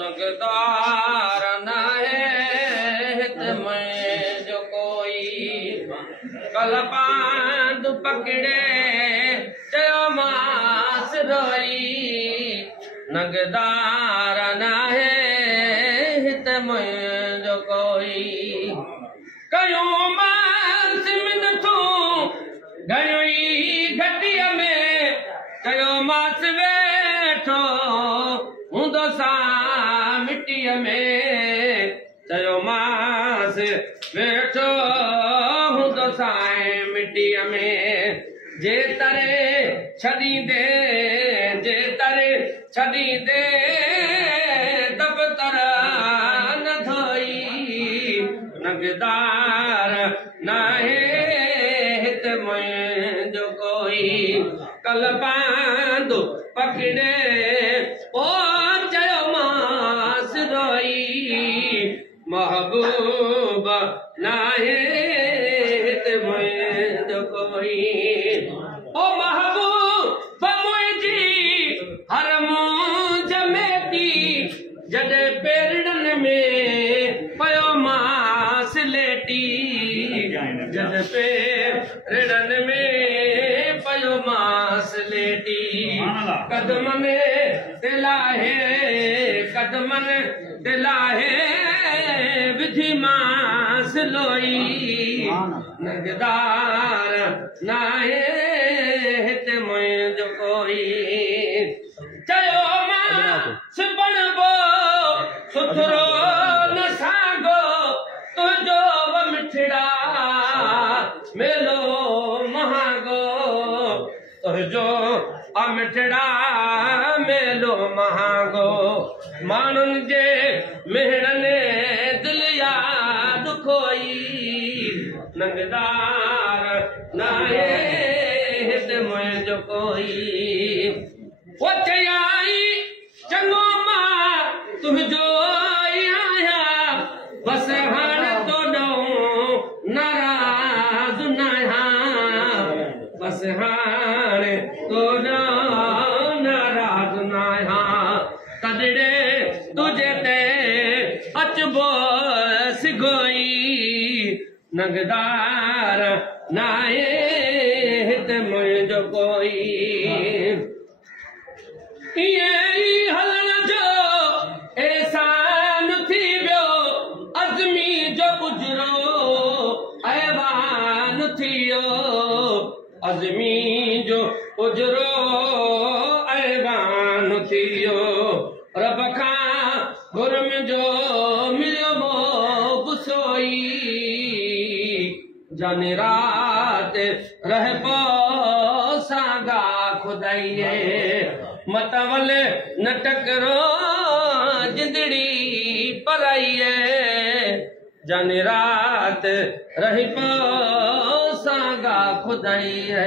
नगदार नाहे हित में जो कोई कल पांद पकड़े चयो मास रोई नगदार नाहे हित में जो कोई कयो मास में थो गयोई घटिया में कयो मास वेठो हूंदो सा मिट्टीअ में चयो मास वेठो हूंदो सा मिट्टीअ में जे तरे छॾींदे दफ़्तर न धोई नगदार नाहे हित मुंहिंजो कोई कल बांधो पकड़े ओ चयो मास रोई महबूब नाहे हित मुंहिंजो कोई ओ महबूब मुंहिंजी हर मूंझ में थी जॾहिं पेरड़नि में पयो मास लेटी जॾहिं पेरड़नि में पयो मास लेटी कदमनि ते लाहे विधि मास लोई नगदार नाहे हित मुंहिंजो कोई चयो मास बणबो सुथरो न सागो तुंहिंजो मिठड़ा मेलो महागो तुंहिंजो मिठड़ा मेलो महागो माण्हुनि जे मेहरनि दिलि याद खोई नगदार नाहे हित मुंहिंजो कोई ओ चयाई चङो मां तुंहिंजो ई आहियां बस हाणे तोॾो नाराज़ न आहियां बस हाणे तोॾो नाराज़ न आहियां तॾहिं तुझे ते अचबो सिगोई नगदार नाहे हित मुंहिंजो कोई ई हलण जो एहसान थी वियो अज़मी जो उजरो ऐवान थियो अज़मी जो उजरो ऐवान थियो रब खां गुरम जो मिलियो मो सोई जाने रात रह पो सागा खुदाइए मतवल न टकरो जिंदड़ी पराइए जाने रात रह पो सागा खुदाइए।